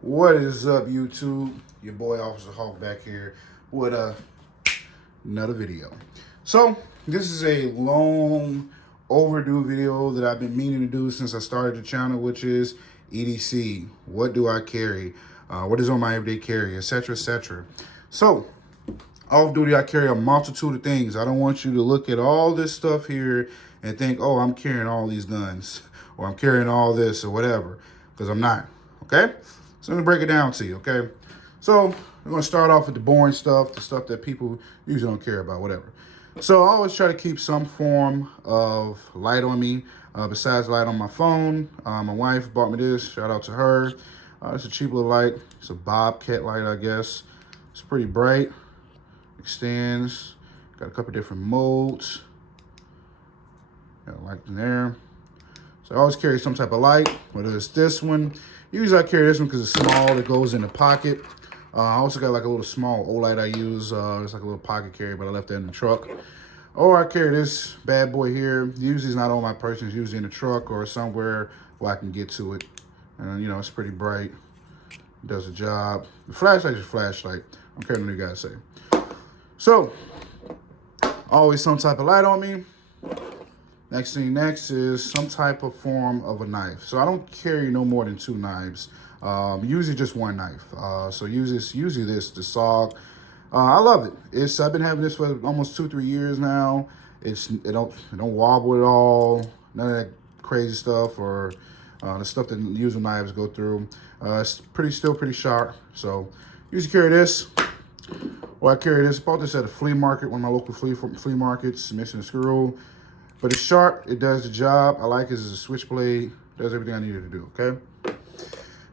What is up, YouTube? Your boy Officer Hawk back here with another video. So this is a long overdue video that I've been meaning to do since I started the channel, which is EDC. What do I carry? What is on my everyday carry, etc., etc. So off duty, I carry a multitude of things. I don't want you to look at all this stuff here and think, oh, I'm carrying all these guns or I'm carrying all this or whatever, because I'm not. Okay. So I'm gonna break it down to you, okay? So we're gonna start off with the boring stuff, the stuff that people usually don't care about, whatever. So I always try to keep some form of light on me, besides light on my phone. My wife bought me this, shout out to her. It's a cheap little light. It's a Bobcat light, I guess. It's pretty bright, extends, got a couple different modes. Got a light in there. So I always carry some type of light, whether it's this one. Usually I carry this one because it's small, it goes in the pocket. I also got like a little small Olight I use. It's like a little pocket carry, but I left that in the truck. Or I carry this bad boy here. Usually it's not on my person, it's usually in the truck or somewhere where I can get to it. And you know, it's pretty bright, it does the job. The flashlight is a flashlight. I don't care what you guys say. So, always some type of light on me. Next thing next is some type of form of a knife. So I don't carry no more than 2 knives. Usually just 1 knife. So usually this, the SOG. I love it. I've been having this for almost 2-3 years now. It don't wobble at all. None of that crazy stuff or the stuff that usual knives go through. It's still pretty sharp. So usually carry this. Or I carry this. Bought this at a flea market, one of my local flea markets. Missing a screw. But it's sharp, it does the job. I like it as a switchblade, does everything I needed to do, okay?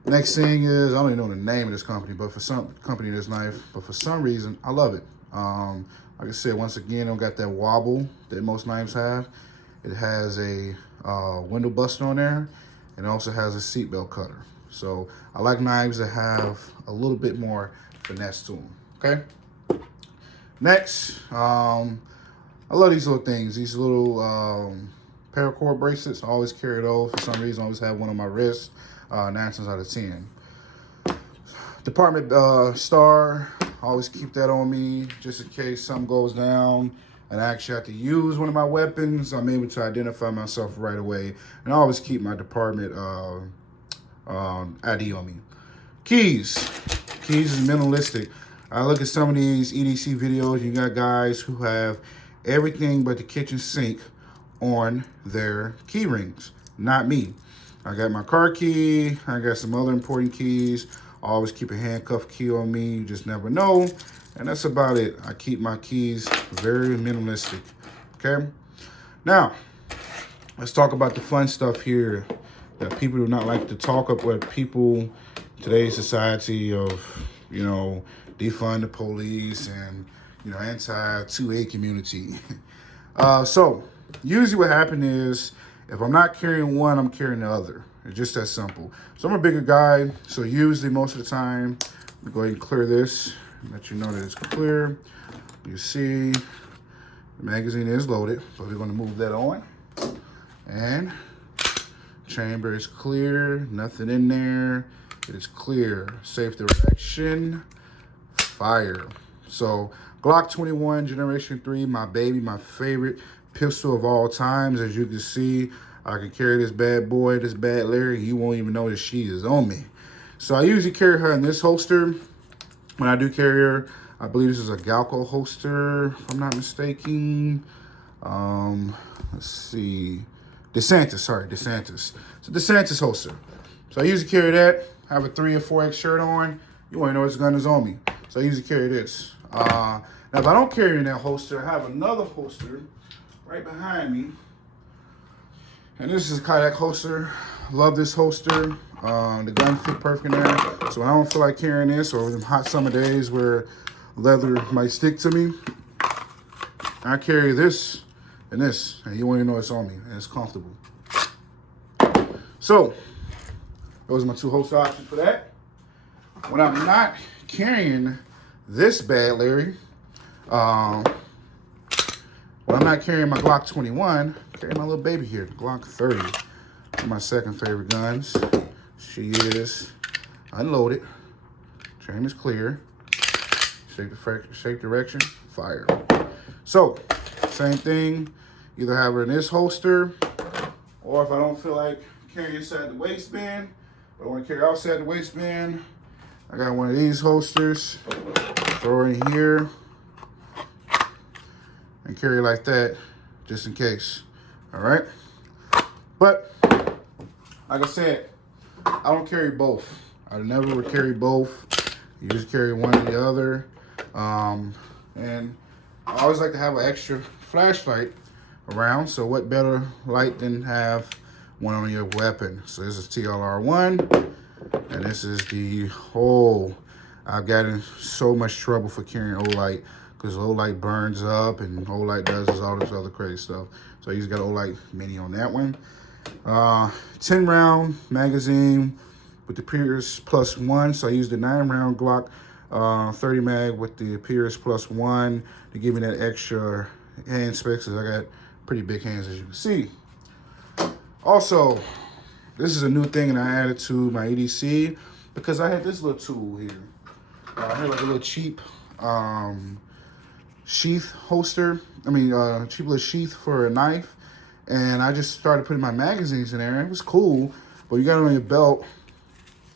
Next thing is, I don't even know the name of this company, but for some company, this knife, but for some reason, I love it. Like I said, once again, it don't got that wobble that most knives have. It has a window buster on there, and it also has a seatbelt cutter. So I like knives that have a little bit more finesse to them, okay? Next, I love these little things, these little paracord bracelets. I always carry those for some reason. I always have one on my wrist, 9 times out of 10. Department star, I always keep that on me just in case something goes down and I actually have to use one of my weapons. I'm able to identify myself right away. And I always keep my department ID on me. Keys is minimalistic. I look at some of these EDC videos, you got guys who have everything but the kitchen sink on their key rings. Not me. I got my car key. I got some other important keys. I always keep a handcuff key on me. You just never know. And that's about it. I keep my keys very minimalistic. Okay? Now, let's talk about the fun stuff here that people do not like to talk about. People, today's society of, you know, defund the police and, you know, anti-2A community. So usually what happens is if I'm not carrying one, I'm carrying the other. It's just that simple. So I'm a bigger guy. So usually most of the time, I'm go ahead and clear this and let you know that it's clear. You see the magazine is loaded, but we're going to move that on. And chamber is clear, nothing in there. It is clear. Safe direction, fire. So Glock 21 Generation 3, my baby, my favorite pistol of all times. As you can see, I can carry this bad boy, this bad Larry. You won't even know that she is on me. So I usually carry her in this holster. When I do carry her, I believe this is a Galco holster, if I'm not mistaken. Let's see. DeSantis. It's a DeSantis holster. So I usually carry that. I have a 3 or 4X shirt on. You won't know this gun is on me. So I usually carry this. Now, if I don't carry in that holster, I have another holster right behind me. And this is a kayak holster. Love this holster. The gun fit perfect in there. So when I don't feel like carrying this, or them hot summer days where leather might stick to me, I carry this and this. And you won't even know it's on me. And it's comfortable. So, those are my 2 holster options for that. When I'm not carrying this bad Larry, when I'm not carrying my Glock 21, I carry my little baby here, the Glock 30. One of my second favorite guns. She is unload it. Train is clear. Shape direction, fire. So, same thing. Either have her in this holster, or if I don't feel like carrying inside the waistband, but I want to carry outside the waistband, I got one of these holsters. Throw her in here and carry like that, just in case. All right. But like I said, I don't carry both. I never would carry both. You just carry one or the other. And I always like to have an extra flashlight around. So what better light than have one on your weapon? So this is TLR1, and this is the I've gotten so much trouble for carrying Olight because Olight burns up and Olight does all this other crazy stuff. So I just got Olight Mini on that one. 10 round magazine with the Pierce +1. So I used the 9 round Glock 30 mag with the Pierce +1 to give me that extra hand space, because I got pretty big hands, as you can see. Also, this is a new thing, and I added to my EDC because I had this little tool here. I had like a little cheap sheath holster. Cheap little sheath for a knife. And I just started putting my magazines in there. It was cool, but you got it on your belt.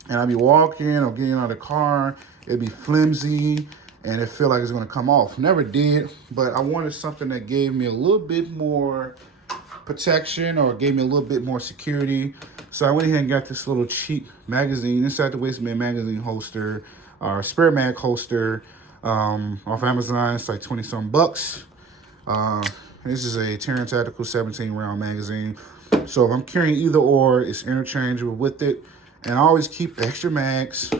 And I'd be walking or getting out of the car. It'd be flimsy, and it feel like it's gonna come off. Never did, but I wanted something that gave me a little bit more protection or gave me a little bit more security. So I went ahead and got this little cheap magazine, inside the waistband magazine holster, or spare mag holster, off Amazon. It's like 20-something bucks. This is a Taran Tactical 17 round magazine. So if I'm carrying either or, it's interchangeable with it. And I always keep extra mags.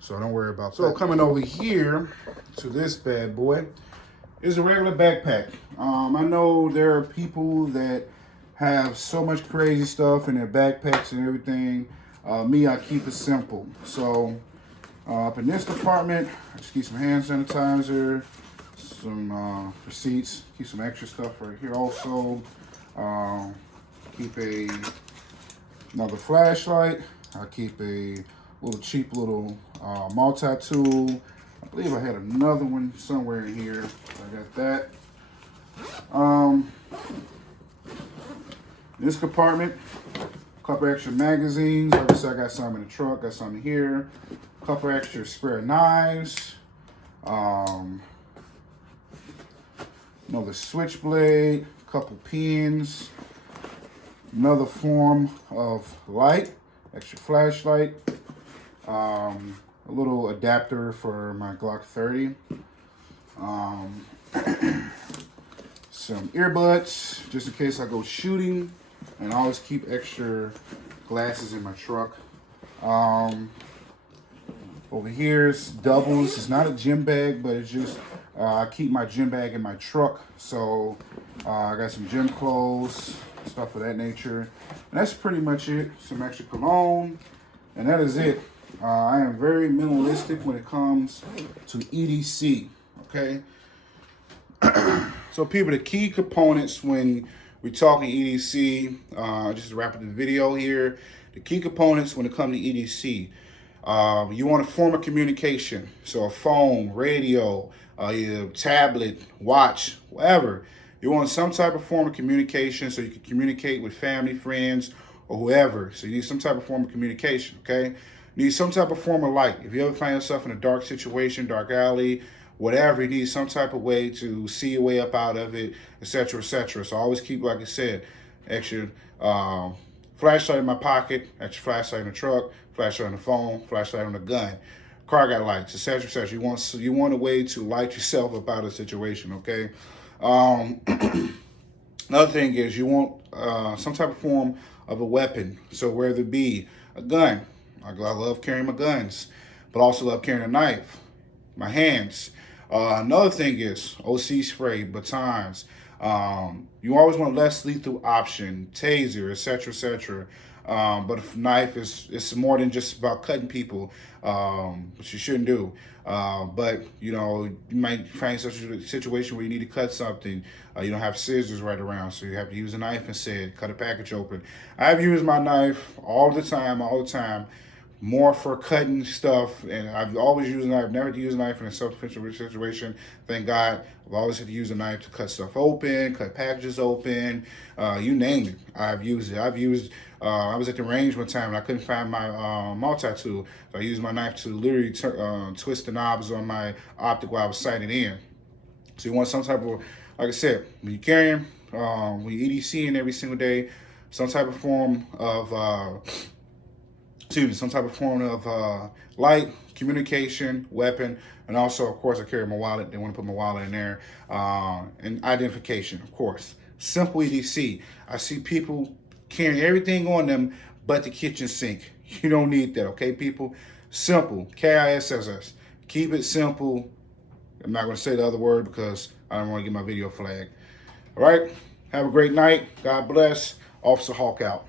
So don't worry about that. So coming over here to this bad boy is a regular backpack. I know there are people that have so much crazy stuff in their backpacks and everything. Me, I keep it simple. So up in this department, I just keep some hand sanitizer, some receipts, keep some extra stuff right here also. Keep another flashlight. I keep a little cheap little multi-tool. I believe I had another one somewhere in here. I got that. This compartment, a couple extra magazines. Like I said, I got some in the truck, got some here. A couple extra spare knives. Another switchblade, a couple pins, another form of light, extra flashlight, a little adapter for my Glock 30, some earbuds just in case I go shooting, and I always keep extra glasses in my truck. Over here is doubles. It's not a gym bag, but it's just I keep my gym bag in my truck. So I got some gym clothes, stuff of that nature. And that's pretty much it. Some extra cologne, and that is it. I am very minimalistic when it comes to EDC, okay? So people, the key components when we're talking EDC, just to wrap up the video here, the key components when it comes to EDC, you want a form of communication. So a phone, radio, your tablet, watch, whatever. You want some type of form of communication so you can communicate with family, friends, or whoever. So you need some type of form of communication, okay? You need some type of form of light. If you ever find yourself in a dark situation, dark alley, whatever, you need some type of way to see your way up out of it, etc., etc. So I always keep, like I said, extra flashlight in my pocket, extra flashlight in the truck, flashlight on the phone, flashlight on the gun. Car got lights, etc., etc. You want a way to light yourself up out of the situation, okay? Another thing is you want some type of form of a weapon. So whether it be a gun, I love carrying my guns, but also love carrying a knife, my hands. Another thing is OC spray, batons. You always want a less lethal option, taser, etc., etc. But a knife it's more than just about cutting people, which you shouldn't do. But you know, you might find such a situation where you need to cut something. You don't have scissors right around, so you have to use a knife instead. Cut a package open. I've used my knife all the time, more for cutting stuff, and I've always used a knife. Never had to use a knife in a self-defense situation. Thank God. I've always had to use a knife to cut stuff open, cut packages open, you name it. I've used it. I was at the range one time and I couldn't find my multi-tool. So I used my knife to literally twist the knobs on my optic while I was sighting in. So you want some type of, like I said, when you're carrying, when you're EDCing every single day, some type of form of some type of form of light communication weapon, and also of course I carry my wallet. They want to put my wallet in there, and identification, of course. Simple EDC. I see people carrying everything on them but the kitchen sink. You don't need that, okay, people? Simple. KISSS. Keep it simple. I'm not going to say the other word because I don't want to get my video flagged. All right. Have a great night. God bless. Officer Hawk out.